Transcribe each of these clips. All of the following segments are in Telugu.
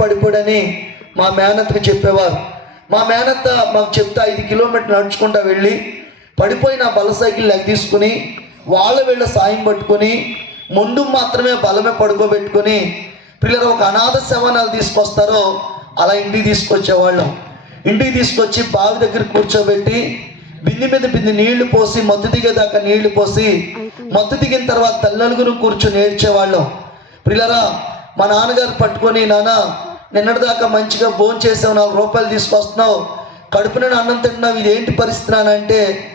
పడిపోడని మా మేనత్తకి చెప్పేవారు. మా మేనత్త మాకు చెప్తే ఐదు కిలోమీటర్లు నడుచుకుంటా వెళ్ళి పడిపోయిన బల సైకిల్ లెగ్ తీసుకుని వాళ్ళ వీళ్ళ సాయం పట్టుకొని ముందు మాత్రమే బలమే పడుకోబెట్టుకొని పిల్లలు ఒక అనాథ శవనాలు తీసుకొస్తారో అలా ఇంటికి తీసుకొచ్చేవాళ్ళం. ఇంటికి తీసుకొచ్చి బావి దగ్గర కూర్చోబెట్టి బింది మీద బింది నీళ్ళు పోసి మత్తు దిగేదాకా నీళ్ళు పోసి మత్తు దిగిన తర్వాత తల్లలుగురు కూర్చొని ఏడ్చేవాళ్ళం. పిల్లరా మా నాన్నగారు పట్టుకొని నాన్న నిన్నటిదాకా మంచిగా ఫోన్ చేసావు నాలుగు రూపాయలు తీసుకొస్తున్నావు. కడుపున అన్నం తింటున్నావు ఇది ఏంటి పరిస్థితి అంటే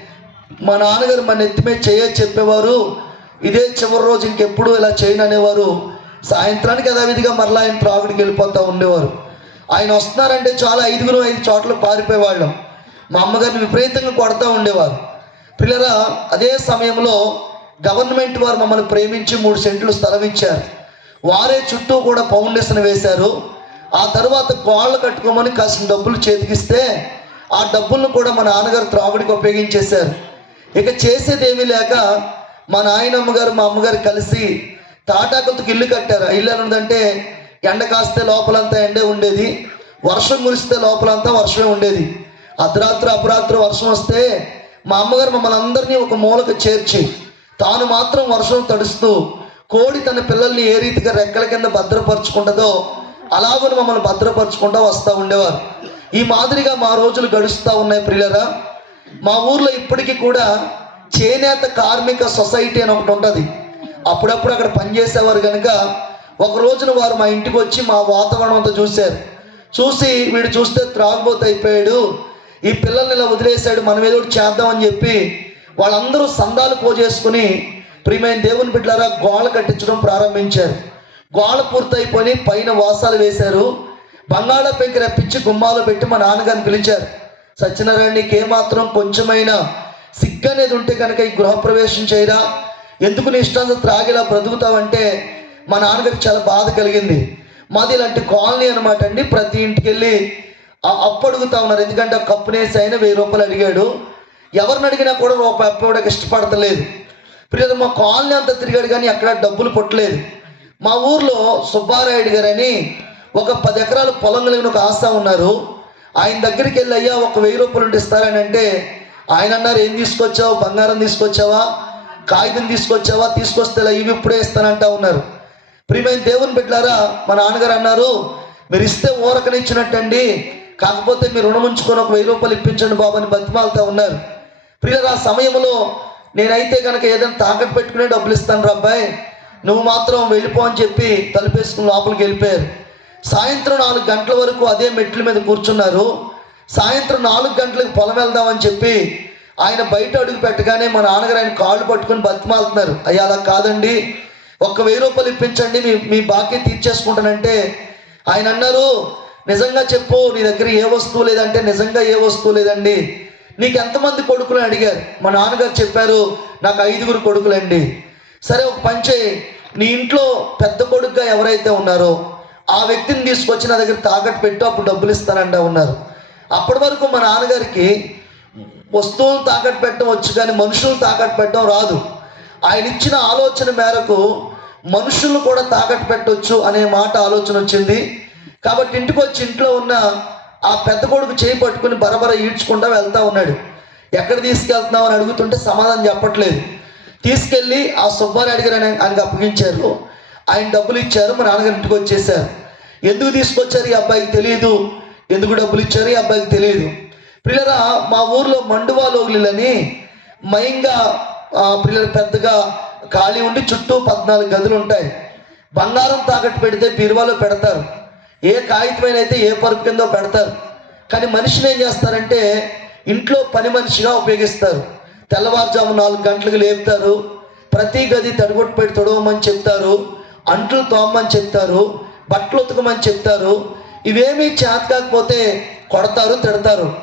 మా నాన్నగారు మన ఎత్తిమే చేయ చెప్పేవారు ఇదే చివరి రోజు ఇంకెప్పుడు ఇలా చేయను అనేవారు. సాయంత్రానికి యథావిధిగా మరలా ఆయన త్రాగుడికి వెళ్ళిపోతూ ఉండేవారు. ఆయన వస్తున్నారంటే చాలా ఐదుగురు ఐదు చోట్ల పారిపోయేవాళ్ళం. మా అమ్మగారిని విపరీతంగా కొడతా ఉండేవారు. పిల్లరా అదే సమయంలో గవర్నమెంట్ వారు మమ్మల్ని ప్రేమించి మూడు సెంట్లు స్థలం ఇచ్చారు వారే చుట్టూ కూడా ఫౌండేషన్ వేశారు. ఆ తర్వాత గోళ్ళు కట్టుకోమని కాసిన డబ్బులు చేతికిస్తే ఆ డబ్బులను కూడా మా నాన్నగారు త్రాగుడికి ఉపయోగించేశారు. ఇక చేసేది ఏమీ లేక మా నాయనమ్మ గారు మా అమ్మగారు కలిసి తాటాకులతో ఇల్లు కట్టారు. ఆ ఇల్లు ఏంటంటే ఎండ కాస్తే లోపలంతా ఎండే ఉండేది వర్షం కురిస్తే లోపలంతా వర్షమే ఉండేది. అర్ధరాత్రి అపరాత్రి వర్షం వస్తే మా అమ్మగారు మమ్మల్ని అందరినీ ఒక మూలకు చేర్చి తాను మాత్రం వర్షం తడుస్తూ కోడి తన పిల్లల్ని ఏ రీతిగా రెక్కల కింద భద్రపరుచుకుంటుందో అలాగని మమ్మల్ని భద్రపరచుకుంటూ వస్తూ ఉండేవారు. ఈ మాదిరిగా మా రోజులు గడుస్తూ ఉన్నాయి ప్రియులరా. మా ఊర్లో ఇప్పటికీ కూడా చేనేత కార్మిక సొసైటీ అని ఒకటి ఉంటుంది. అప్పుడప్పుడు అక్కడ పనిచేసేవారు కనుక ఒక రోజున వారు మా ఇంటికి వచ్చి మా వాతావరణం అంతా చూశారు. చూసి వీడు చూస్తే త్రాగుబోతు అయిపోయాడు. ఈ పిల్లల్ని ఇలా వదిలేశాడు మనం ఏదో చేద్దామని చెప్పి వాళ్ళందరూ సందాలు పోజేసుకుని ప్రియమైన దేవుని బిడ్డలారా గోళ కట్టించడం ప్రారంభించారు. గోడ పూర్తయిపోయి పైన వాసాలు వేశారు. బంగాళ పెంకి రప్పించి గుమ్మాలు పెట్టి మా నాన్నగారిని పిలిచారు. సత్యనారాయణ ఏమాత్రం కొంచెమైనా సిగ్గు అనేది ఉంటే కనుక ఈ గృహప్రవేశం చేయరా? ఎందుకు నీ ఇష్టాన్ని త్రాగిలా బ్రతుకుతావంటే మా నాన్నగారికి చాలా బాధ కలిగింది. మాది ఇలాంటి కాలనీ అనమాట అండి. ప్రతి ఇంటికి వెళ్ళి అప్పు అడుగుతా ఉన్నారు. ఎందుకంటే కప్పునేసి అయినా వెయ్యి రూపాయలు అడిగాడు. ఎవరిని అడిగినా కూడా రూపాయి అప్పు ఇవ్వడానికి ఇష్టపడతలేదు. ప్రియత మా కాలనీ అంతా తిరిగాడు కానీ అక్కడ డబ్బులు పుట్టలేదు. మా ఊర్లో సుబ్బారాయుడు గారని ఒక పది ఎకరాల పొలం కలిగిన ఒక ఆస్థ ఉన్నారు. ఆయన దగ్గరికి వెళ్ళి అయ్యా ఒక వెయ్యి రూపాయలు ఉంటే ఇస్తారని అంటే ఆయన అన్నారు ఏం తీసుకొచ్చావు? బంగారం తీసుకొచ్చావా? కాగితం తీసుకొచ్చావా? తీసుకొస్తే ఇలా ఇవి ఇప్పుడే ఇస్తానంటా ఉన్నారు. ప్రియమైన దేవుని పెట్టారా మా నాన్నగారు అన్నారు మీరు ఇస్తే ఊరకనిచ్చినట్టండి. కాకపోతే మీరు రుణం ఉంచుకొని ఒక వెయ్యి రూపాయలు ఇప్పించండి బాబు అని బతిమాలుతా ఉన్నారు. ప్రియుల ఆ సమయంలో నేనైతే కనుక ఏదైనా తాకట్టు పెట్టుకునే డబ్బులు ఇస్తాను రా అబ్బాయి. నువ్వు మాత్రం వెళ్ళిపో అని చెప్పి తలుపేసుకుని లోపలికి వెళ్ళిపోయారు. సాయంత్రం నాలుగు గంటల వరకు అదే మెట్ల మీద కూర్చున్నారు. సాయంత్రం నాలుగు గంటలకు పొలం వెళ్దామని చెప్పి ఆయన బయట అడుగు పెట్టగానే మా నాన్నగారు ఆయన కాళ్ళు పట్టుకొని బతిమాలుతున్నారు. అయ్యా అలా కాదండి. ఒక్క వెయ్యి రూపాయలు ఇప్పించండి మీ మీ బాకీ తీర్చేసుకుంటానంటే ఆయన అన్నారు నిజంగా చెప్పు నీ దగ్గర ఏ వస్తువు లేదంటే నిజంగా ఏ వస్తువు లేదండి. నీకు ఎంతమంది కొడుకులు అని అడిగారు? మా నాన్నగారు చెప్పారు నాకు ఐదుగురు కొడుకులండి. సరే ఒక పని నీ ఇంట్లో పెద్ద కొడుకుగా ఎవరైతే ఉన్నారో ఆ వ్యక్తిని తీసుకొచ్చి నా దగ్గర తాకట్టు పెట్టు అప్పుడు డబ్బులు ఇస్తానంట ఉన్నారు. అప్పటి వరకు మా నాన్నగారికి వస్తువులు తాకట్టు పెట్టడం వచ్చు కానీ మనుషులు తాకట్టు పెట్టడం రాదు. ఆయన ఇచ్చిన ఆలోచన మేరకు మనుషులు కూడా తాకట్టు పెట్టవచ్చు అనే మాట ఆలోచన వచ్చింది. కాబట్టి ఇంటికి వచ్చి ఇంట్లో ఉన్న ఆ పెద్ద కొడుకు చేయి పట్టుకుని బరబర ఈడ్చుకుంటా వెళ్తా ఉన్నాడు. ఎక్కడ తీసుకెళ్తున్నావు అని అడుగుతుంటే సమాధానం చెప్పట్లేదు. తీసుకెళ్ళి ఆ సుబ్బారాయుడు గారు ఆయన- ఆయనకు అప్పగించారు. ఆయన డబ్బులు ఇచ్చారు. మా నాన్నగారి ఇంటికి వచ్చేసారు. ఎందుకు తీసుకొచ్చారు ఈ అబ్బాయికి తెలియదు ఎందుకు డబ్బులు ఇచ్చారు ఈ అబ్బాయికి తెలియదు పిల్లరా మా ఊర్లో మండువాలోగులని మయంగా పిల్లలు పెద్దగా ఖాళీ ఉండి చుట్టూ పద్నాలుగు గదులు ఉంటాయి. బంగారం తాకట్టు పెడితే బీరువాలో పెడతారు. ఏ కాగితమైన అయితే ఏ పరుపు కిందో పెడతారు. కానీ మనిషిని ఏం చేస్తారంటే ఇంట్లో పని మనిషిగా ఉపయోగిస్తారు. తెల్లవారుజాము నాలుగు గంటలకు లేపుతారు. ప్రతి గది తడిగొట్టు పెట్టి తొడవమని చెప్తారు. అంట్లు తోమని చెప్తారు. బట్టలు ఉతకమని చెప్తారు. ఇవేమీ చేత కాకపోతే కొడతారు తిడతారు.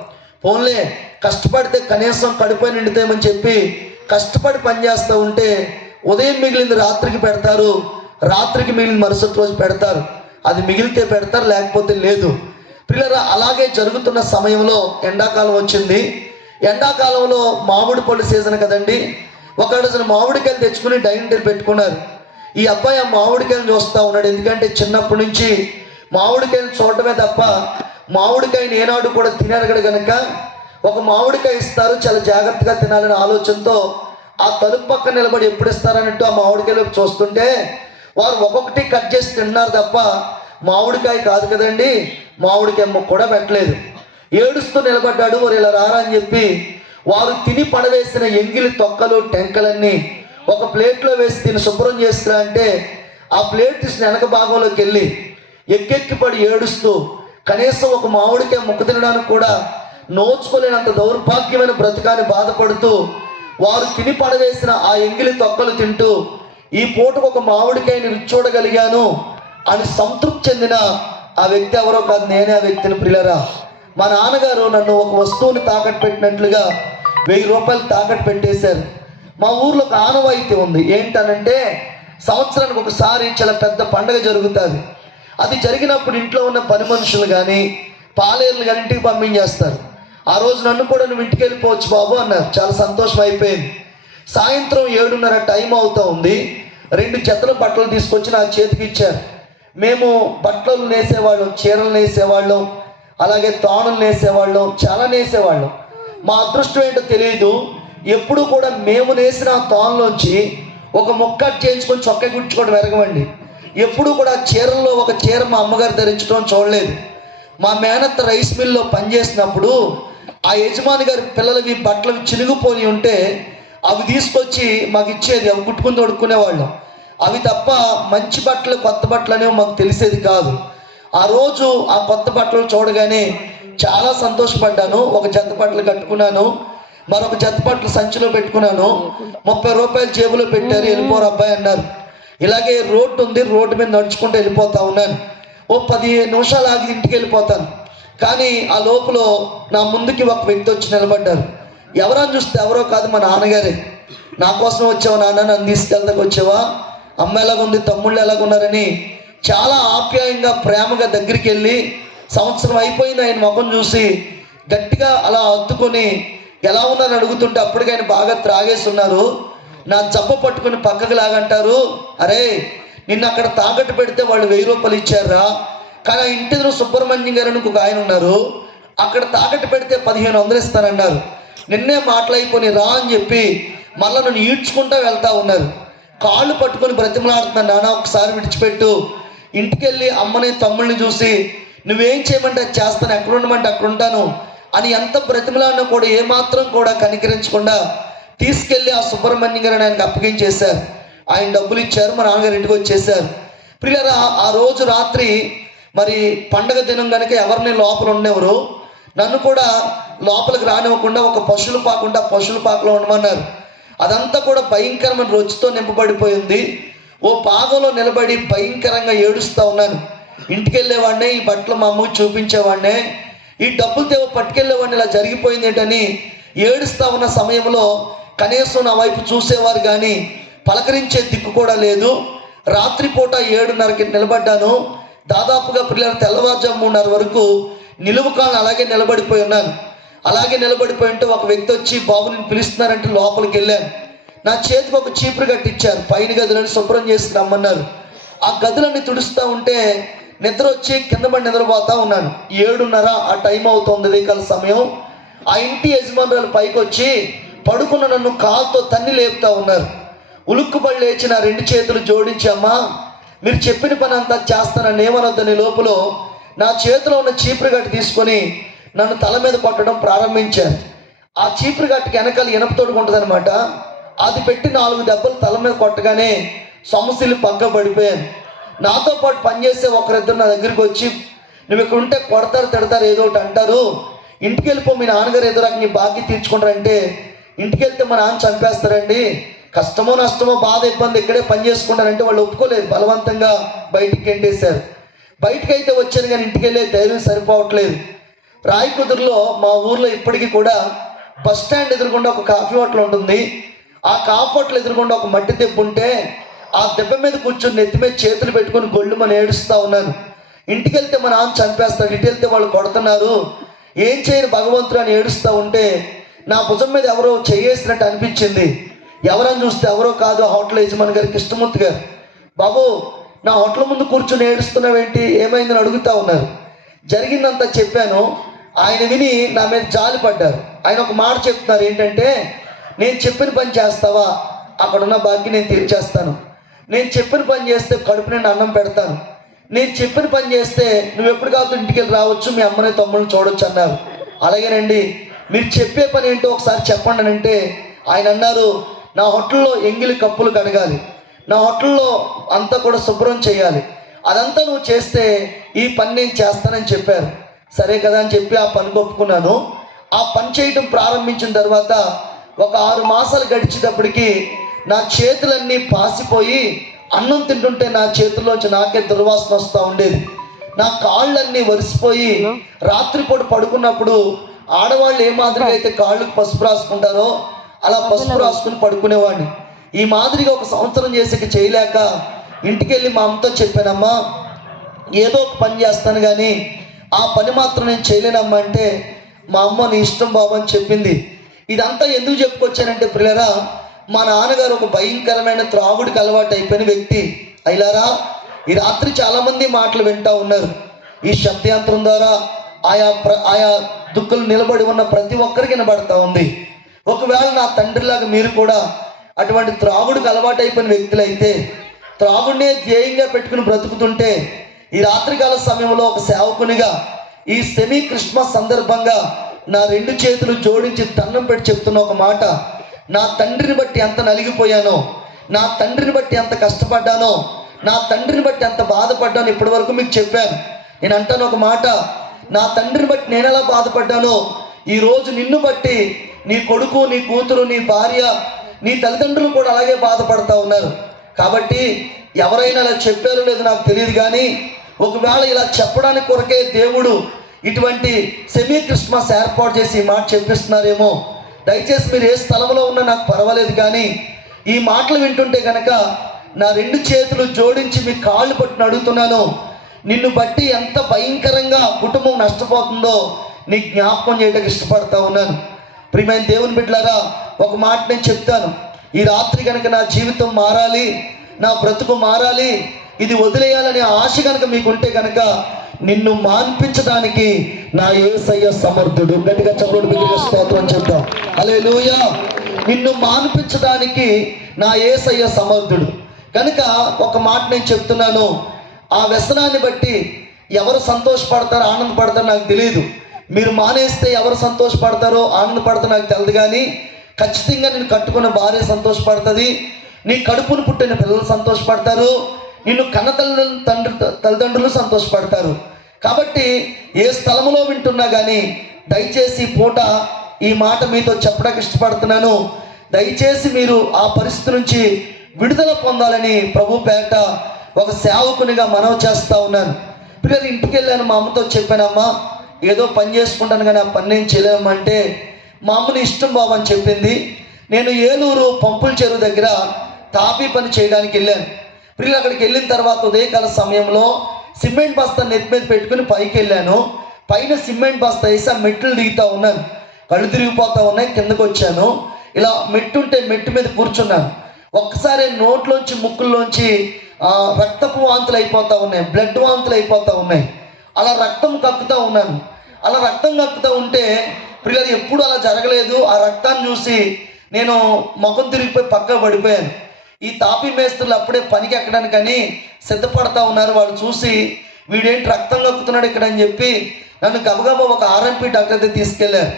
పోన్లే కష్టపడితే కనీసం కడుపు నిండుతామని చెప్పి కష్టపడి పని చేస్తూ ఉంటే ఉదయం మిగిలింది రాత్రికి పెడతారు. రాత్రికి మిగిలిన మరుసటి రోజు పెడతారు. అది మిగిలితే పెడతారు లేకపోతే లేదు. పిల్లరా అలాగే జరుగుతున్న సమయంలో ఎండాకాలం వచ్చింది. ఎండాకాలంలో మామిడి పళ్ళు సీజన్ కదండి. ఒక డజన్ మామిడికాయలు తెచ్చుకుని డైనింగ్ టేబుల్ పెట్టుకున్నారు. ఈ అబ్బాయి ఆ మామిడికాయలు చూస్తూ ఉన్నాడు. ఎందుకంటే చిన్నప్పటి నుంచి మామిడికాయని చూడటమే తప్ప మామిడికాయని ఏనాడు కూడా తినరగడు కనుక ఒక మామిడికాయ ఇస్తారు చాలా జాగ్రత్తగా తినాలనే ఆలోచనతో ఆ తలుపు పక్క నిలబడి ఎప్పుడు ఇస్తారన్నట్టు ఆ మామిడికాయలు చూస్తుంటే వారు ఒక్కొక్కటి కట్ చేసి తిన్నారు తప్ప మామిడికాయ కాదు కదండి. మామిడికాయ కూడా పెట్టలేదు. ఏడుస్తూ నిలబడ్డాడు వారు ఇలా రారా అని చెప్పి వారు తిని పడవేసిన ఎంగిలి తొక్కలు టెంకలన్నీ ఒక ప్లేట్లో వేసి తిని శుభ్రం చేస్తున్నా అంటే ఆ ప్లేట్ తీసిన వెనక భాగంలోకి వెళ్ళి ఎక్కెక్కి పడి ఏడుస్తూ కనీసం ఒక మామిడికాయ ముక్క తినడానికి కూడా నోచుకోలేనంత దౌర్భాగ్యమైన బ్రతకాన్ని బాధపడుతూ వారు తిని పడవేసిన ఆ ఎంగిలి తొక్కలు తింటూ ఈ పూటకు ఒక మామిడికాయని రుచి చూడగలిగాను అని సంతృప్తి చెందిన ఆ వ్యక్తి ఎవరో కాదు నేనే ఆ వ్యక్తిని ప్రిలరా మా నాన్నగారు నన్ను ఒక వస్తువుని తాకట్టు పెట్టినట్లుగా వెయ్యి రూపాయలు తాకట్టు పెట్టేశారు. మా ఊర్లో ఒక ఆనవాయితీ ఉంది. ఏంటనంటే సంవత్సరానికి ఒకసారి చాలా పెద్ద పండగ జరుగుతుంది. అది జరిగినప్పుడు ఇంట్లో ఉన్న పని మనుషులు కానీ పాలేర్లు కానీ ఇంటికి పంపించేస్తారు. ఆ రోజు నన్ను కూడా నువ్వు ఇంటికి వెళ్ళిపోవచ్చు బాబు అన్నారు. చాలా సంతోషం అయిపోయింది. సాయంత్రం ఏడున్నర టైం అవుతా ఉంది. రెండు జతల బట్టలు తీసుకొచ్చి నా చేతికి ఇచ్చారు. మేము బట్టలు నేసేవాళ్ళం చీరలు నేసేవాళ్ళం. అలాగే తాణులు నేసేవాళ్ళం చాలా నేసేవాళ్ళం. మా అదృష్టం ఏంటో తెలియదు ఎప్పుడు కూడా మేము నేసిన ఆ తాన్లోంచి ఒక ముక్క చేయించుకొని చొక్క గుడ్చుకోవడం ఎరగమండి ఎప్పుడు కూడా చీరల్లో ఒక చీర మా అమ్మగారు ధరించడం చూడలేదు. మా మేనత్త రైస్ మిల్లో పనిచేసినప్పుడు ఆ యజమాని గారి పిల్లలవి బట్టలు చినిగిపోయి ఉంటే అవి తీసుకొచ్చి మాకు ఇచ్చేది. అవి కుట్టుకుని తొడుక్కునేవాళ్ళం. అవి తప్ప మంచి బట్టలు కొత్త బట్టలు అనేవి మాకు తెలిసేది కాదు. ఆ రోజు ఆ కొత్త బట్టలు చూడగానే చాలా సంతోషపడ్డాను. ఒక జత బట్టలు కట్టుకున్నాను. మరొక జత బట్టలు సంచిలో పెట్టుకున్నాను. ముప్పై రూపాయలు జేబులో పెట్టారు. వెళ్ళిపోరు అబ్బాయి అన్నారు. ఇలాగే రోడ్డు ఉంది. రోడ్డు మీద నడుచుకుంటూ వెళ్ళిపోతా ఉన్నాను. ఓ పది నిమిషాలు ఆగి ఇంటికి వెళ్ళిపోతాను. కానీ ఆ లోపల నా ముందుకి ఒక వ్యక్తి వచ్చి నిలబడ్డారు. ఎవరని చూస్తే ఎవరో కాదు మా నాన్నగారే. నా కోసం వచ్చావా నాన్న? నన్ను తీసుకెళ్తాకు వచ్చావా? అమ్మ ఎలాగుంది? తమ్ముళ్ళు ఎలాగున్నారని చాలా ఆప్యాయంగా ప్రేమగా దగ్గరికి వెళ్ళి సంవత్సరం అయిపోయింది ఆయన ముఖం చూసి గట్టిగా అలా హత్తుకొని ఎలా ఉన్నారని అడుగుతుంటే అప్పటికి ఆయన బాగా త్రాగేసి ఉన్నారు. నా చప్ప పట్టుకుని పక్కకు లాగంటారు. అరే నిన్న అక్కడ తాకట్టు పెడితే వాళ్ళు వెయ్యి రూపాయలు ఇచ్చారా? కానీ ఆ ఇంటి దగ్గర సుబ్రహ్మణ్యం గారు అని ఒక ఆయన ఉన్నారు. అక్కడ తాకట్టు పెడితే పదిహేను వందలు ఇస్తానన్నారు. నిన్నే మాటలైపోయి రా అని చెప్పి మళ్ళీ నన్ను ఈడ్చుకుంటా వెళ్తా ఉన్నారు. కాళ్ళు పట్టుకొని బ్రతిమలాడుతున్నాను నాన్న ఒకసారి విడిచిపెట్టు. ఇంటికి వెళ్ళి అమ్మని తమ్ముళ్ళని చూసి నువ్వేం చేయమంటే అది చేస్తాను ఎక్కడ ఉండమంటే అక్కడ ఉంటాను అని ఎంత బ్రతిమలాడినా కూడా ఏమాత్రం కూడా కనికరించకుండా తీసుకెళ్ళి ఆ సుబ్రహ్మణ్యం గారిని ఆయనకు అప్పగించేశారు. ఆయన డబ్బులు ఇచ్చారు మా నాన్నగారు ఇంటికి వచ్చేసారు పిల్లరా ఆ రోజు రాత్రి మరి పండగ దినం కనుక ఎవరిని లోపల ఉండేవారు నన్ను కూడా లోపలికి రానివ్వకుండా ఒక పశువుల పాకుండా పశువుల పాకలో ఉండమన్నారు. అదంతా కూడా భయంకరమైన రుచితో నింపబడిపోయింది. ఓ పాదంలో నిలబడి భయంకరంగా ఏడుస్తూ ఉన్నాను. ఇంటికి వెళ్ళేవాడినే ఈ బట్టలు మా అమ్మకి చూపించేవాడినే ఈ డబ్బులు తేవ పట్టుకెళ్ళేవాడిని ఇలా జరిగిపోయింది ఏంటని ఏడుస్తా ఉన్న సమయంలో కనీసం నా వైపు చూసేవారు కానీ పలకరించే దిక్కు కూడా లేదు. రాత్రిపూట ఏడున్నరకి నిలబడ్డాను. దాదాపుగా పిల్లల తెల్లవారుజాము మూడున్నర వరకు నిలువు అలాగే నిలబడిపోయి ఉన్నాను. అలాగే నిలబడిపోయి ఉంటే ఒక వ్యక్తి వచ్చి బాబు నేను పిలుస్తున్నారంటే లోపలికి వెళ్ళాను. నా చేతికి ఒక చీపురు కట్టించారు. పైన గదులను శుభ్రం చేసి రమ్మన్నారు. ఆ గదులన్నీ తుడుస్తూ ఉంటే నిద్ర వచ్చి కింద పడి నిద్రపోతా ఉన్నాను. ఏడున్నర ఆ టైం అవుతుంది ఉదయకాల సమయం. ఆ ఇంటి యజమానురాలు పైకి వచ్చి పడుకున్న నన్ను కాలుతో తన్ని లేపుతా ఉన్నారు. ఉలుక్కుబడి లేచి నా రెండు చేతులు జోడించి అమ్మా మీరు చెప్పిన పని అంతా చేస్తానని ఏమనొద్దని లోపల. నా చేతిలో ఉన్న చీపురు గట్టి తీసుకొని నన్ను తల మీద కొట్టడం ప్రారంభించారు ఆ చీపురు గట్టికి వెనకాల ఇనపతోడు ఉంటుందన్నమాట అది పెట్టి నాలుగు దెబ్బలు తల మీద కొట్టగానే సమస్యలు పక్క పడిపోయాను నాతో పాటు పనిచేసే ఒకరిద్దరు నా దగ్గరికి వచ్చి నువ్వు ఇక్కడ ఉంటే కొడతారు తిడతారు ఏదో ఒకటి అంటారు. ఇంటికి వెళ్ళిపో మీ నాన్నగారు ఏదో నీ బాకీ తీర్చుకుంటారంటే ఇంటికి వెళ్తే మా నాన్న చంపేస్తారండి. కష్టమో నష్టమో బాధ ఇబ్బంది ఇక్కడే పని చేసుకుంటారంటే వాళ్ళు ఒప్పుకోలేదు. బలవంతంగా బయటికి ఎండేశారు బయటికి అయితే వచ్చాను కానీ ఇంటికి వెళ్ళే ధైర్యం సరిపోవట్లేదు. రాయకుదురులో మా ఊర్లో ఇప్పటికీ కూడా బస్ స్టాండ్ ఎదురుగుండా ఒక కాఫీ హోటల్ ఉంటుంది. ఆ కాఫీ ఎదుర్కొండ ఒక మట్టి దెబ్బ ఉంటే ఆ దెబ్బ మీద కూర్చొని నెత్తి మీద చేతులు పెట్టుకొని గొళ్ళు మనం ఏడుస్తూ ఉన్నాను ఇంటికి వెళ్తే మా నాన్న చంపేస్తాడు ఇటు వెళ్తే వాళ్ళు కొడుతున్నారు. ఏం చేయని భగవంతుడు అని ఏడుస్తూ ఉంటే నా భుజం మీద ఎవరో చేయేసినట్టు అనిపించింది. ఎవరని చూస్తే ఎవరో కాదు ఆ హోటల్ యజమాని గారు కృష్ణమూర్తి గారు. బాబు నా హోటల్ ముందు కూర్చుని ఏడుస్తున్నావేంటి? ఏమైందని అడుగుతా ఉన్నారు. జరిగిందంతా చెప్పాను. ఆయన విని నా మీద జాలి పడ్డారు. ఆయన ఒక మాట చెప్తున్నారు ఏంటంటే నేను చెప్పిన పని చేస్తావా? అక్కడున్న బాకీ నేను తీర్చేస్తాను. నేను చెప్పిన పని చేస్తే కడుపు నిండా అన్నం పెడతాను. నేను చెప్పిన పని చేస్తే నువ్వు ఎప్పుడు కాదు ఇంటికి వెళ్ళి రావచ్చు మీ అమ్మని తమ్ముడిని చూడొచ్చు అన్నారు. అలాగేనండి మీరు చెప్పే పని ఏంటో ఒకసారి చెప్పండి అని అంటే ఆయన అన్నారు నా హోటల్లో ఎంగిలి కప్పులు కడగాలి. నా హోటల్లో అంతా కూడా శుభ్రం చేయాలి. అదంతా నువ్వు చేస్తే ఈ పని నేను చేస్తానని చెప్పారు. సరే కదా అని చెప్పి ఆ పని ఒప్పుకున్నాను. ఆ పని చేయటం ప్రారంభించిన తర్వాత ఒక ఆరు మాసాలు గడిచేటప్పటికి నా చేతులన్నీ పాసిపోయి అన్నం తింటుంటే నా చేతుల్లోంచి నాకే దుర్వాసన వస్తూ ఉండేది. నా కాళ్ళన్నీ వరిసిపోయి రాత్రిపూట పడుకున్నప్పుడు ఆడవాళ్ళు ఏ మాదిరిగా అయితే కాళ్ళకు పసుపు రాసుకుంటారో అలా పసుపు రాసుకుని పడుకునేవాడిని. ఈ మాదిరిగా ఒక సంవత్సరం చేసి చేయలేక ఇంటికి వెళ్ళి మా అమ్మతో చెప్పానమ్మా ఏదో ఒక పని చేస్తాను కానీ ఆ పని మాత్రం నేను చేయలేనమ్మా అంటే మా అమ్మ నీ ఇష్టం బాబు అని చెప్పింది. ఇదంతా ఎందుకు చెప్పుకొచ్చానంటే పిల్లరా మా నాన్నగారు ఒక భయంకరమైన త్రాగుడికి అలవాటు అయిపోయిన వ్యక్తి. అయిలారా ఈ రాత్రి చాలామంది మాటలు వింటా ఉన్నారు. ఈ శబ్దయంత్రం ద్వారా ఆయా ప్ర ఆయా దుక్కులు నిలబడి ఉన్న ప్రతి ఒక్కరికి వినబడతా ఉంది. ఒకవేళ నా తండ్రిలాగా మీరు కూడా అటువంటి త్రాగుడికి అలవాటు అయిపోయిన వ్యక్తులైతే త్రాగుడినే ధ్యేయంగా పెట్టుకుని బ్రతుకుతుంటే ఈ రాత్రికాల సమయంలో ఒక సేవకునిగా ఈ సెమీ క్రిస్మస్ సందర్భంగా నా రెండు చేతులు జోడించి దండం పెట్టి చెప్తున్న ఒక మాట. నా తండ్రిని బట్టి ఎంత నలిగిపోయానో నా తండ్రిని బట్టి ఎంత కష్టపడ్డానో నా తండ్రిని బట్టి ఎంత బాధపడ్డానో ఇప్పటి వరకు మీకు చెప్పాను. నేను అంటాను ఒక మాట నా తండ్రిని బట్టి నేను ఎలా బాధపడ్డానో ఈరోజు నిన్ను బట్టి నీ కొడుకు నీ కూతురు నీ భార్య నీ తల్లిదండ్రులు కూడా అలాగే బాధపడతా ఉన్నారు. కాబట్టి ఎవరైనా అలా చెప్పారో లేదో నాకు తెలియదు కానీ ఒకవేళ ఇలా చెప్పడానికి కొరకే దేవుడు ఇటువంటి సెమీ క్రిస్మస్ ఏర్పాటు చేసి ఈ మాట చెప్పిస్తున్నారేమో. దయచేసి మీరు ఏ స్థలంలో ఉన్నా నాకు పర్వాలేదు కానీ ఈ మాటలు వింటుంటే కనుక నా రెండు చేతులు జోడించి మీ కాళ్ళు పట్టుని అడుగుతున్నాను. నిన్ను బట్టి ఎంత భయంకరంగా కుటుంబం నష్టపోతుందో నీ జ్ఞాపకం చేయడానికి ఇష్టపడతా ఉన్నాను. ప్రియమైన దేవుని బిడ్డలారా ఒక మాట నేను చెప్తాను. ఈ రాత్రి కనుక నా జీవితం మారాలి నా బ్రతుకు మారాలి ఇది వదిలేయాలనే ఆశ కనుక మీకుంటే కనుక నిన్ను మాన్పించడానికి నా ఏసయ్య సమర్థుడు. గట్టిగా చప్పుడు బిడ్డగా స్తోత్రం చెప్తాం అలే నిన్ను మాన్పించడానికి నా ఏసయ్య సమర్థుడు. కనుక ఒక మాట నేను చెప్తున్నాను. ఆ వ్యసనాన్ని బట్టి ఎవరు సంతోషపడతారో ఆనందపడతారో నాకు తెలియదు మీరు మానేస్తే ఎవరు సంతోషపడతారో ఆనందపడతారో నాకు తెలియదు కానీ ఖచ్చితంగా నేను కట్టుకున్న భార్య సంతోషపడుతుంది. నీ కడుపును పుట్టిన పిల్లలు సంతోషపడతారు. నిన్ను కన్న తల్లి తండ్రి తల్లిదండ్రులు సంతోషపడతారు. కాబట్టి ఏ స్థలంలో వింటున్నా కానీ దయచేసి పూట ఈ మాట మీతో చెప్పడానికి ఇష్టపడుతున్నాను. దయచేసి మీరు ఆ పరిస్థితి నుంచి విడుదల పొందాలని ప్రభు పేట ఒక సేవకునిగా మనవి చేస్తూ ఉన్నాను. పిల్లలు ఇంటికి వెళ్ళాను మా అమ్మతో చెప్పానమ్మా ఏదో పని చేసుకుంటాను కానీ ఆ పని నేను చేయలేమంటే మా అమ్మని ఇష్టం బాబు అని చెప్పింది. నేను ఏలూరు పంపుల చెరువు దగ్గర తాపీ పని చేయడానికి వెళ్ళాను. పిల్లలు అక్కడికి వెళ్ళిన తర్వాత ఉదయకాల సమయంలో సిమెంట్ బస్తా నెత్తి మీద పెట్టుకుని పైకి వెళ్ళాను. పైన సిమెంట్ బస్తా వేసి ఆ మెట్లు దిగుతా ఉన్నాను. కళ్ళు తిరిగిపోతా ఉన్నాయి కిందకు వచ్చాను. ఇలా మెట్టు ఉంటే మెట్టు మీద కూర్చున్నాను. ఒక్కసారి నోట్లోంచి ముక్కుల్లోంచి రక్తపు వాంతులు అయిపోతూ ఉన్నాయి. బ్లడ్ వాంతులు అయిపోతూ ఉన్నాయి. అలా రక్తం కక్కుతూ ఉన్నాను. అలా రక్తం కక్కుతూ ఉంటే పిల్లలు ఎప్పుడు అలా జరగలేదు. ఆ రక్తాన్ని చూసి నేను ముఖం తిరిగిపోయి పక్క పడిపోయాను. ఈ తాపీ మేస్త్రులు అప్పుడే పనికి ఎక్కడానికని సిద్ధపడతా ఉన్నారు. వాళ్ళు చూసి వీడేంటి రక్తం లొక్కుతున్నాడు ఇక్కడ అని చెప్పి నన్ను గబగబా ఒక ఆర్ఎంపీ డాక్టర్ దగ్గర తీసుకెళ్ళారు.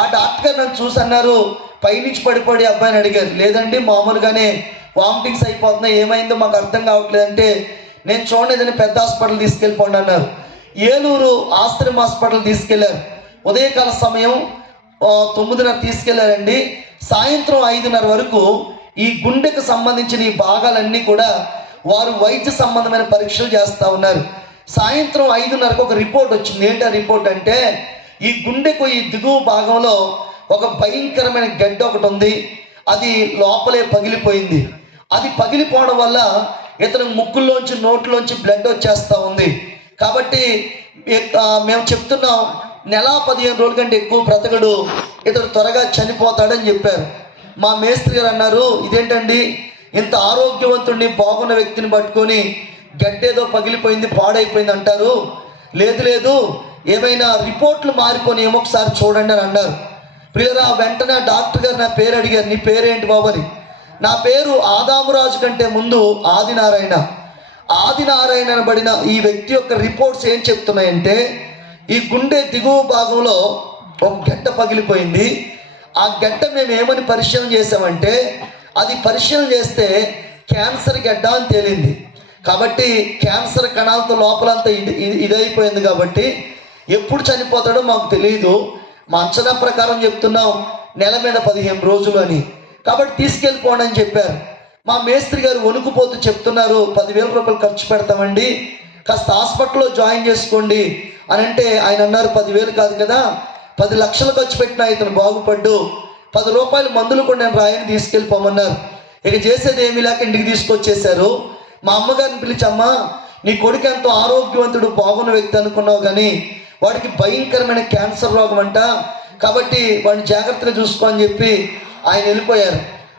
ఆ డాక్టర్ గారు నన్ను చూసి అన్నారు పైనుంచి పడిపడి అబ్బాయిని అడిగారు. లేదండి మామూలుగానే వామిటింగ్స్ అయిపోతున్నాయి. ఏమైందో మాకు అర్థం కావట్లేదు అంటే నేను చూడండి ఏదైనా పెద్ద హాస్పిటల్ తీసుకెళ్ళిపోండి అన్నారు. ఏలూరు ఆశ్రమ హాస్పిటల్ తీసుకెళ్ళారు. ఉదయకాల సమయం తొమ్మిదిన్నర తీసుకెళ్ళారండి. సాయంత్రం ఐదున్నర వరకు ఈ గుండెకు సంబంధించిన ఈ భాగాలన్నీ కూడా వారు వైద్య సంబంధమైన పరీక్షలు చేస్తూ ఉన్నారు. సాయంత్రం ఐదున్నరకు ఒక రిపోర్ట్ వచ్చింది. ఏంటి ఆ రిపోర్ట్ అంటే ఈ గుండెకు ఈ దిగువ భాగంలో ఒక భయంకరమైన గడ్డ ఒకటి ఉంది. అది లోపలే పగిలిపోయింది. అది పగిలిపోవడం వల్ల ఇతను ముక్కుల్లోంచి నోట్లోంచి బ్లడ్ వచ్చేస్తూ ఉంది. కాబట్టి మేము చెప్తున్నాం నెల పదిహేను రోజుల కంటే ఎక్కువ బ్రతకడు. ఇతడు త్వరగా చనిపోతాడని చెప్పారు. మా మేస్త్రి గారు అన్నారు ఇదేంటండి? ఇంత ఆరోగ్యవంతుడిని బాగున్న వ్యక్తిని పట్టుకొని గడ్డేదో పగిలిపోయింది పాడైపోయింది అంటారు? లేదు లేదు ఏమైనా రిపోర్ట్లు మారిపోయి ఏమో ఒకసారి చూడండి అని అన్నారు. ప్రియరా వెంటనే డాక్టర్ గారు నా పేరు అడిగారు. నీ పేరేంటి బాబు అని. నా పేరు ఆదామురాజు కంటే ముందు ఆదినారాయణ. ఆదినారాయణ అనబడిన ఈ వ్యక్తి యొక్క రిపోర్ట్స్ ఏం చెప్తున్నాయంటే ఈ గుండె దిగువ భాగంలో ఒక గడ్డ పగిలిపోయింది. ఆ గడ్డ మేము ఏమని పరిశీలన చేసామంటే అది పరిశీలన చేస్తే క్యాన్సర్ గడ్డ అని తేలింది. కాబట్టి క్యాన్సర్ కణాలతో లోపలంతా ఇది ఇదైపోయింది కాబట్టి ఎప్పుడు చనిపోతాడో మాకు తెలియదు మా అంచనా ప్రకారం చెప్తున్నాం నెల మీద పదిహేను రోజులు అని. కాబట్టి తీసుకెళ్ళిపోండి అని చెప్పారు. మా మేస్త్రి గారు వణుకుపోతూ చెప్తున్నారు పదివేల రూపాయలు ఖర్చు పెడతామండి. కాస్త హాస్పిటల్లో జాయిన్ చేసుకోండి అని అంటే ఆయన అన్నారు పదివేలు కాదు కదా పది లక్షలు ఖర్చు పెట్టినా ఇతను బాగుపడ్డు. పది రూపాయలు మందులు కూడా నేను రాయని తీసుకెళ్ళిపోమన్నారు. ఇక చేసేది ఏమీ లేక ఇంటికి తీసుకొచ్చేసారు మా అమ్మగారిని పిలిచమ్మా నీ కొడుకు ఎంతో ఆరోగ్యవంతుడు బాగున్న వ్యక్తి అనుకున్నావు కానీ వాడికి భయంకరమైన క్యాన్సర్ రోగం అంట. కాబట్టి వాడిని జాగ్రత్తగా చూసుకో అని చెప్పి ఆయన వెళ్ళిపోయారు.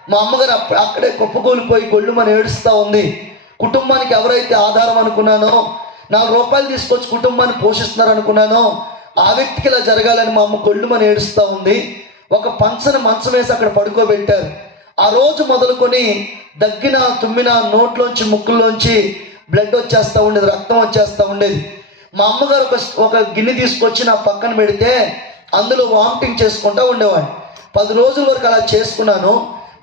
మా అమ్మగారు అప్ప- అక్కడే కుప్పకూలిపోయి గొళ్ళు మన ఏడుస్తూ ఉంది. కుటుంబానికి ఎవరైతే ఆధారం అనుకున్నానో నాలుగు రూపాయలు తీసుకొచ్చి కుటుంబాన్ని పోషిస్తున్నారు అనుకున్నానో ఆ వ్యక్తికి ఇలా జరగాలని మా అమ్మ కొళ్ళు మన ఏడుస్తూ ఉంది. ఒక పంచని మంచం వేసి అక్కడ పడుకోబెట్టారు. ఆ రోజు మొదలుకొని దగ్గిన తుమ్మిన నోట్లోంచి ముక్కుల్లోంచి బ్లడ్ వచ్చేస్తూ ఉండేది రక్తం వచ్చేస్తూ ఉండేది. మా అమ్మగారు ఒక ఒక గిన్నె తీసుకొచ్చి నా పక్కన పెడితే అందులో వామిటింగ్ చేసుకుంటూ ఉండేవాడిని. పది రోజుల వరకు అలా చేసుకున్నాను.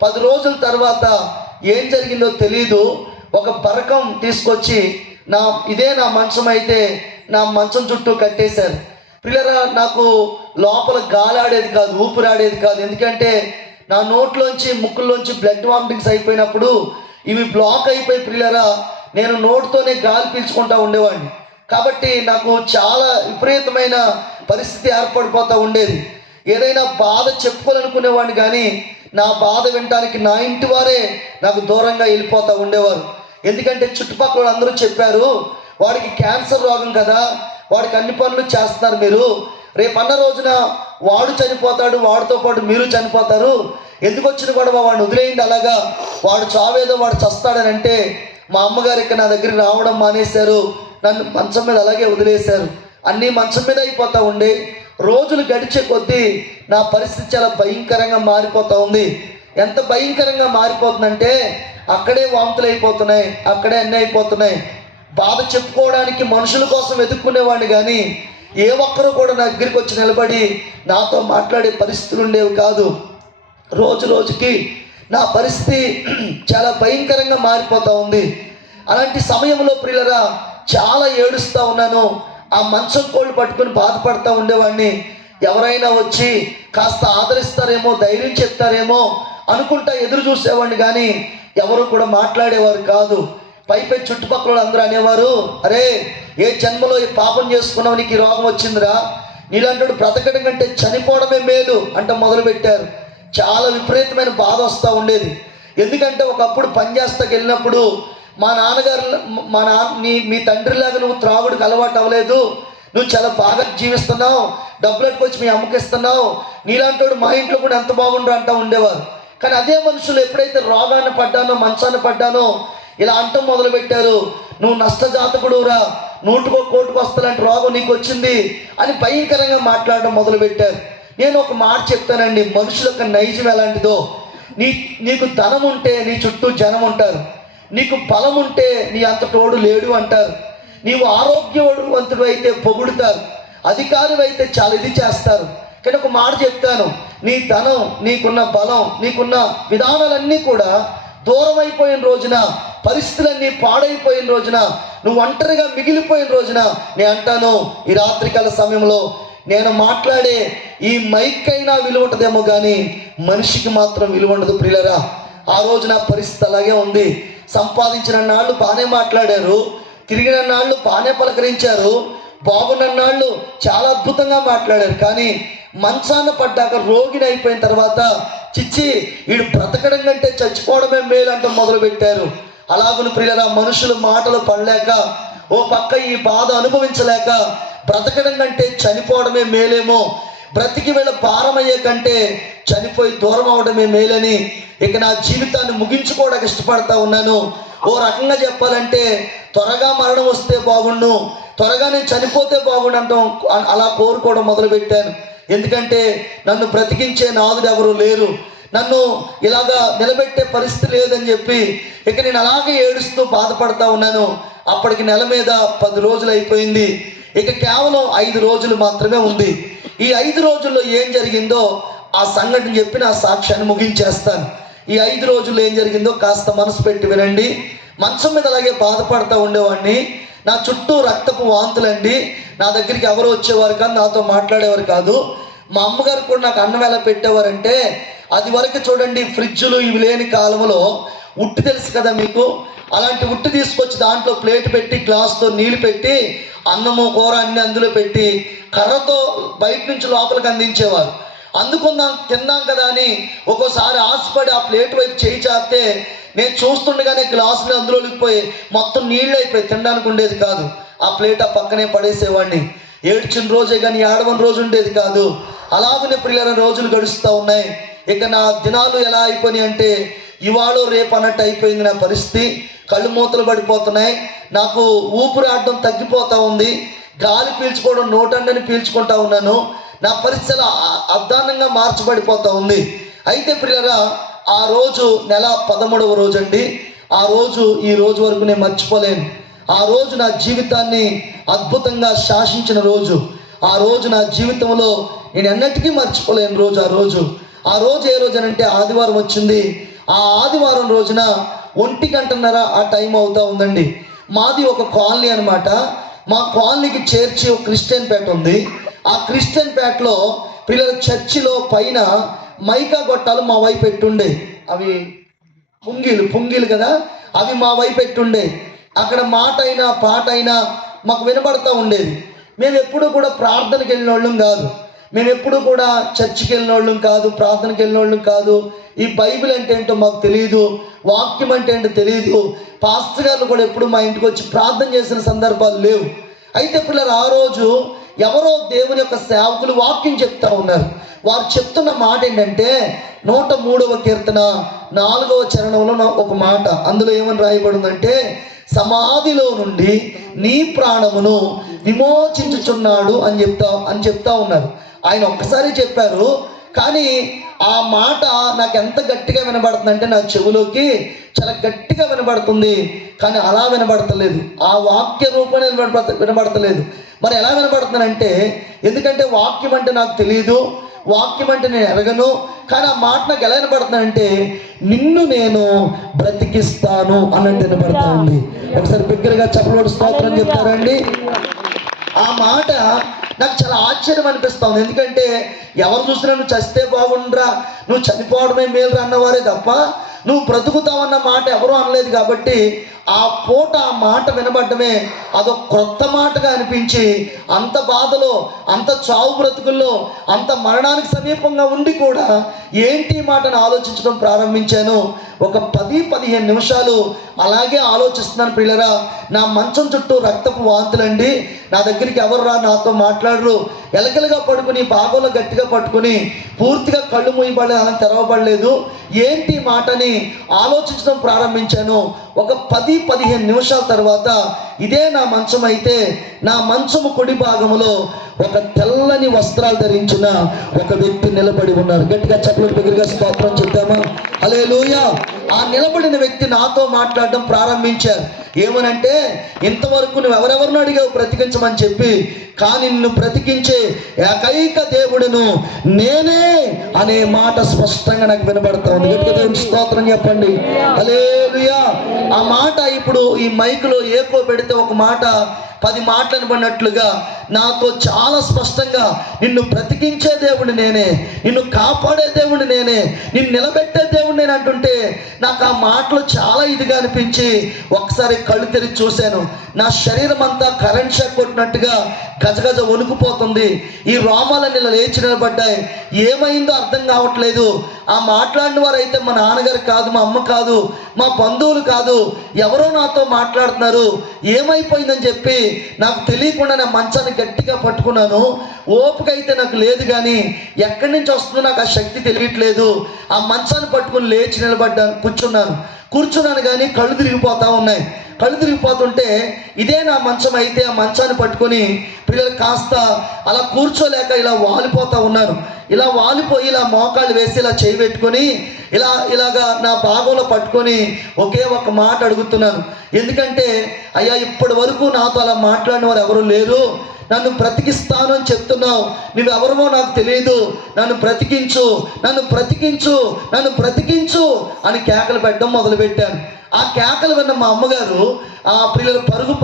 పది రోజుల తర్వాత ఏం జరిగిందో తెలియదు ఒక పరకం తీసుకొచ్చి నా ఇదే నా మంచం అయితే నా మంచం చుట్టూ కట్టేశారు. పిల్లరా నాకు లోపల గాలి ఆడేది కాదు ఊపిరాడేది కాదు. ఎందుకంటే నా నోట్లోంచి ముక్కుల్లోంచి బ్లడ్ వామిటింగ్స్ అయిపోయినప్పుడు ఇవి బ్లాక్ అయిపోయి పిల్లరా నేను నోటితోనే గాలి పీల్చుకుంటా ఉండేవాడిని. కాబట్టి నాకు చాలా విపరీతమైన పరిస్థితి ఏర్పడిపోతూ ఉండేది. ఏదైనా బాధ చెప్పుకోవాలనుకునేవాడిని కానీ నా బాధ వినటానికి నా ఇంటి వారే నాకు దూరంగా వెళ్ళిపోతూ ఉండేవారు. ఎందుకంటే చుట్టుపక్కల అందరూ చెప్పారు వాడికి క్యాన్సర్ రోగం కదా వాడికి అన్ని పనులు చేస్తున్నారు మీరు. రేపు అన్న రోజున వాడు చనిపోతాడు వాడితో పాటు మీరు చనిపోతారు. ఎందుకు వచ్చిన గొడవ? వాడిని వదిలేయండి అలాగా. వాడు చావేదో వాడు చస్తాడని అంటే మా అమ్మగారు ఇక్కడ నా దగ్గరికి రావడం మానేశారు. నన్ను మంచం మీద అలాగే వదిలేశారు. అన్నీ మంచం మీద అయిపోతూ ఉండే. రోజులు గడిచే కొద్దీ నా పరిస్థితి చాలా భయంకరంగా మారిపోతూ ఉంది. ఎంత భయంకరంగా మారిపోతుందంటే అక్కడే వాంతులు అయిపోతున్నాయి అక్కడే అన్నీ అయిపోతున్నాయి. బాధ చెప్పుకోవడానికి మనుషుల కోసం వెతుక్కునేవాడిని కానీ ఏ ఒక్కరు కూడా నా దగ్గరికి వచ్చి నిలబడి నాతో మాట్లాడే పరిస్థితులు ఉండేవి కాదు. రోజు రోజుకి నా పరిస్థితి చాలా భయంకరంగా మారిపోతూ ఉంది. అలాంటి సమయంలో ప్రియులరా చాలా ఏడుస్తూ ఉన్నాను. ఆ మంచం కోళ్ళు పట్టుకొని బాధపడతా ఉండేవాడిని. ఎవరైనా వచ్చి కాస్త ఆదరిస్తారేమో ధైర్యం చెప్తారేమో అనుకుంటా ఎదురు చూసేవాడిని కానీ ఎవరు కూడా మాట్లాడేవారు కాదు. పైపై చుట్టుపక్కల అందరూ అనేవారు అరే ఏ జన్మలో ఈ పాపం చేసుకున్నావు నీకు ఈ రోగం వచ్చిందిరా? నీలాంటి బ్రతకడం కంటే చనిపోవడమే మేలు అంటే మొదలుపెట్టారు. చాలా విపరీతమైన బాధ వస్తూ ఉండేది. ఎందుకంటే ఒకప్పుడు పనిచేస్తాకి వెళ్ళినప్పుడు మా నాన్నగారు మా నాన్న నీ మీ తండ్రిలాగా నువ్వు త్రాగుడికి అలవాటు అవ్వలేదు. నువ్వు చాలా బాగా జీవిస్తున్నావు. డబ్బులు వచ్చి మీ అమ్మకిస్తున్నావు. నీలాంటోడు మా ఇంట్లో కూడా ఎంత బాగుండ్రు అంటూ ఉండేవారు. కానీ అదే మనుషులు ఎప్పుడైతే రోగాన్ని పడ్డానో మంచాన్ని పడ్డానో ఇలా అంటం మొదలు పెట్టారు నువ్వు నష్టజాతకుడురా నూటుకో కోటుకు వస్తాలంటే రోగం నీకు వచ్చింది అని భయంకరంగా మాట్లాడడం మొదలు పెట్టారు నేను ఒక మాట చెప్తానండి. మనుషుల యొక్క నైజం ఎలాంటిదో? నీ నీకు ధనం ఉంటే నీ చుట్టూ జనం ఉంటారు నీకు బలం ఉంటే నీ అంత తోడు లేడు అంటారు. నీవు ఆరోగ్యవంతుడు అయితే పొగుడుతారు. అధికారులు అయితే చాలా ఇది చేస్తారు. కానీ ఒక మాట చెప్తాను. నీ ధనం నీకున్న బలం నీకున్న విధానాలన్నీ కూడా దూరం అయిపోయిన రోజున పరిస్థితులన్నీ పాడైపోయిన రోజున నువ్వు ఒంటరిగా మిగిలిపోయిన రోజున నేను అంటాను ఈ రాత్రికాల సమయంలో నేను మాట్లాడే ఈ మైక్ అయినా విలువ ఉంటుందేమో కానీ మనిషికి మాత్రం విలువ ఉండదు ప్రియులరా. ఆ రోజు నా పరిస్థితి అలాగే ఉంది. సంపాదించిన నాళ్ళు బాగానే మాట్లాడారు. తిరిగిన నాళ్ళు బాగానే పలకరించారు. బాగున్న నాళ్ళు చాలా అద్భుతంగా మాట్లాడారు. కానీ మంచాన పడ్డాక రోగిని అయిపోయిన తర్వాత చిచ్చి వీడు బ్రతకడం కంటే చచ్చిపోవడమే మేలు అంటూ మొదలుపెట్టారు. అలాగను ప్రియులరా మనుషులు మాటలు పడలేక ఓ పక్క ఈ బాధ అనుభవించలేక బ్రతకడం కంటే చనిపోవడమే మేలేమో బ్రతికి వీళ్ళ భారం అయ్యే కంటే చనిపోయి దూరం అవడమే మేలని ఇక నా జీవితాన్ని ముగించుకోవడానికి ఇష్టపడతా ఉన్నాను. ఓ రకంగా చెప్పాలంటే త్వరగా మరణం వస్తే బాగుండు త్వరగా నేను చనిపోతే బాగుండు అంటాం అలా కోరుకోవడం మొదలుపెట్టాను. ఎందుకంటే నన్ను బ్రతికించే నాదుడు ఎవరు లేరు. నన్ను ఇలాగా నిలబెట్టే పరిస్థితి లేదని చెప్పి ఇక నేను అలాగే ఏడుస్తూ బాధపడతా ఉన్నాను. అప్పటికి నెల మీద పది రోజులు అయిపోయింది. ఇక కేవలం ఐదు రోజులు మాత్రమే ఉంది. ఈ ఐదు రోజుల్లో ఏం జరిగిందో ఆ సంఘటన చెప్పి నా సాక్ష్యాన్ని ముగించేస్తాను. ఈ ఐదు రోజుల్లో ఏం జరిగిందో కాస్త మనసు పెట్టి వినండి. మంచం మీద అలాగే బాధపడతా ఉండేవాడిని. నా చుట్టూ రక్తపు వాంతులండి. నా దగ్గరికి ఎవరు వచ్చేవారు కాదు నాతో మాట్లాడేవారు కాదు. మా అమ్మగారు కూడా నాకు అన్నం ఎలా పెట్టేవారంటే అది వరకు చూడండి ఫ్రిడ్జ్లు ఇవి లేని కాలంలో ఉట్టి తెలుసు కదా మీకు? అలాంటి ఉట్టి తీసుకొచ్చి దాంట్లో ప్లేట్ పెట్టి గ్లాస్తో నీళ్ళు పెట్టి అన్నము కూర అన్ని అందులో పెట్టి కర్రతో బయట నుంచి లోపలికి అందించేవారు. అందుకుందాం తిందాం కదా అని ఒక్కోసారి ఆశపడి ఆ ప్లేట్ వైపు చేయి చేస్తే నేను చూస్తుండగానే గ్లాసులు అందులో పోయి మొత్తం నీళ్ళు అయిపోయి తినడానికి ఉండేది కాదు. ఆ ప్లేట్ ఆ పక్కనే పడేసేవాడిని. ఏడ్చిన రోజే కానీ ఏడవని రోజు ఉండేది కాదు. అలాగనే పిల్లల రోజులు గడుస్తూ ఉన్నాయి. ఇక నా దినాలు ఎలా అయిపోయినాయి అంటే ఇవాళ రేపు అన్నట్టు అయిపోయింది నా పరిస్థితి. కళ్ళు మూతలు పడిపోతున్నాయి. నాకు ఊపిరాడడం తగ్గిపోతూ ఉంది. గాలి పీల్చుకోవడం నోటండని పీల్చుకుంటా ఉన్నాను. నా పరిస్థితి అద్దానంగా మార్చబడిపోతూ ఉంది. అయితే పిల్లరా ఆ రోజు నెల పదమూడవ రోజు అండి ఆ రోజు ఈ రోజు వరకు నేను మర్చిపోలేను. ఆ రోజు నా జీవితాన్ని అద్భుతంగా శాసించిన రోజు. ఆ రోజు నా జీవితంలో నేను ఎన్నటికీ మర్చిపోలేను రోజు ఆ రోజు. ఆ రోజు ఏ రోజు అంటే ఆదివారం వచ్చింది. ఆ ఆదివారం రోజున ఒంటి గంటన్నర ఆ టైం అవుతా ఉందండి. మాది ఒక కాలనీ అనమాట మా కాలనీకి చేర్చి ఒక క్రిస్టియన్ పేట ఉంది. ఆ క్రిస్టియన్ పేటలో పిల్లల చర్చిలో పైన మైకా గొట్టాలు మా వైపు పెట్టుండే అవి పుంగిలు పుంగిలు కదా? అవి మా వైపు పెట్టుండే అక్కడ మాట అయినా పాట అయినా మాకు వినబడతా ఉండేది. మేము ఎప్పుడు కూడా ప్రార్థనకి వెళ్ళిన వాళ్ళం కాదు. మేము ఎప్పుడు కూడా చర్చికి వెళ్ళినోళ్ళం కాదు ప్రార్థనకి వెళ్ళినోళ్ళం కాదు. ఈ బైబిల్ అంటే ఏంటో మాకు తెలియదు వాక్యం అంటే ఏంటో తెలియదు పాస్టర్ గారు కూడా ఎప్పుడు మా ఇంటికి వచ్చి ప్రార్థన చేసిన సందర్భాలు లేవు. అయితే పిల్లలు ఆ రోజు ఎవరో దేవుని యొక్క సేవకులు వాక్యం చెప్తా ఉన్నారు. వారు చెప్తున్న మాట ఏంటంటే నూట మూడవ కీర్తన నాలుగవ చరణంలో ఒక మాట. అందులో ఏమని రాయబడిందంటే సమాధిలో నుండి నీ ప్రాణమును విమోచించుచున్నాడు అని చెప్తా అని చెప్తా ఉన్నారు. ఆయన ఒక్కసారి చెప్పారు కానీ ఆ మాట నాకు ఎంత గట్టిగా వినబడుతుందంటే నా చెవులోకి చాలా గట్టిగా వినబడుతుంది కానీ అలా వినబడతలేదు. ఆ వాక్య రూపంలో వినబడత వినబడతలేదు. మరి ఎలా వినబడుతుందంటే ఎందుకంటే వాక్యం అంటే నాకు తెలియదు వాక్యం అంటే నేను ఎరగను కానీ ఆ మాట నాకు ఎలా వినబడుతుందంటే నిన్ను నేను బ్రతికిస్తాను అన్నట్టు వినబడతా ఉంది ఒకసారి బిగ్గరగా చెప్పలోడు స్తోత్రం చెప్తారండి ఆ మాట నాకు చాలా ఆశ్చర్యం అనిపిస్తా ఉంది. ఎందుకంటే ఎవరు చూసినా నువ్వు చస్తే బాగుండ్రా నువ్వు చనిపోవడమే మేలు అన్నవారే తప్ప నువ్వు బ్రతుకుతావన్న మాట ఎవరూ అనలేదు కాబట్టి ఆ పూట ఆ మాట వినబడ్డమే అదొక క్రొత్త మాటగా అనిపించి అంత బాధలో అంత చావు బ్రతుకుల్లో అంత మరణానికి సమీపంగా ఉండి కూడా ఏంటి ఈ మాటను ఆలోచించడం ప్రారంభించాను. ఒక పది పదిహేను నిమిషాలు అలాగే ఆలోచిస్తున్నాను పిల్లరా నా మంచం చుట్టూ రక్తపు వాంతులండి. నా దగ్గరికి ఎవరు రా నాతో మాట్లాడరు. ఎలకలుగా పడుకుని బాగోలో గట్టిగా పట్టుకుని పూర్తిగా కళ్ళు మూయబడలేదు అలా తెరవబడలేదు. ఏంటి మాటని ఆలోచించడం ప్రారంభించాను. ఒక పది పదిహేను నిమిషాల తర్వాత ఇదే నా మంచం అయితే నా మంచము కుడి భాగంలో ఒక తెల్లని వస్త్రాలు ధరించిన ఒక వ్యక్తి నిలబడి ఉన్నారు. గట్టిగా చప్పలు దగ్గరగా స్తోత్రం చెప్తామా? అలే ఆ నిలబడిన వ్యక్తి నాతో మాట్లాడడం ప్రారంభించారు. ఏమనంటే ఇంతవరకు నువ్వు ఎవరెవరిని అడిగావు బ్రతికించమని చెప్పి కానీ నిన్ను బ్రతికించే ఏకైక దేవుడును నేనే అనే మాట స్పష్టంగా నాకు వినబడతా ఉంది. గట్టిగా దేవుని స్తోత్రం చెప్పండి. అలేలుయా ఆ మాట ఇప్పుడు ఈ మైకులో ఏకో పెడితే ఒక మాట పది మాటలు పడినట్లుగా నాతో చాలా స్పష్టంగా నిన్ను బ్రతికించే దేవుడు నేనే నిన్ను కాపాడే దేవుడు నేనే నిన్ను నిలబెట్టే దేవుడు నేను అంటుంటే నాకు ఆ మాటలు చాలా ఇదిగా అనిపించి ఒకసారి కళ్ళు తెరిచి చూశాను. నా శరీరం అంతా కరెంట్ షాక్ కొట్టినట్టుగా గజగజ వణుకుపోతుంది. ఈ రోమాలన్నీ ఇలా లేచి నిలబడ్డాయి ఏమైందో అర్థం కావట్లేదు. ఆ మాట్లాడిన వారు అయితే మా నాన్నగారు కాదు మా అమ్మ కాదు మా బంధువులు కాదు ఎవరో నాతో మాట్లాడుతున్నారు. ఏమైపోయిందని చెప్పి నాకు తెలియకుండా నా మంచాన్ని గట్టిగా పట్టుకున్నాను. ఓపిక అయితే నాకు లేదు కానీ ఎక్కడి నుంచి వస్తుందో నాకు ఆ శక్తి తెలియట్లేదు. ఆ మంచాన్ని పట్టుకుని లేచి నిలబడ్డాను కూర్చున్నాను. కూర్చున్నాను కానీ కళ్ళు తిరిగిపోతా ఉన్నాయి. కళ్ళు తిరిగిపోతుంటే ఇదే నా మంచం అయితే ఆ మంచాన్ని పట్టుకొని పిల్లలు కాస్త అలా కూర్చోలేక ఇలా వాలిపోతూ ఉన్నారు. ఇలా వాలిపోయి ఇలా మోకాళ్ళు వేసి ఇలా చేయి పెట్టుకొని ఇలా ఇలాగా నా భాగంలో పట్టుకొని ఒకే ఒక మాట అడుగుతున్నాను. ఎందుకంటే అయ్యా ఇప్పటి వరకు నాతో అలా మాట్లాడిన వారు ఎవరు లేరు. నన్ను బ్రతికిస్తాను అని చెప్తున్నావు. నువ్వెవరమో నాకు తెలియదు నన్ను బ్రతికించు. నన్ను బ్రతికించు. నన్ను బ్రతికించు అని కేకలు పెట్టడం మొదలుపెట్టాను ఆ కేకలు విన్న మా అమ్మగారు ఆ పిల్లలు పరుగు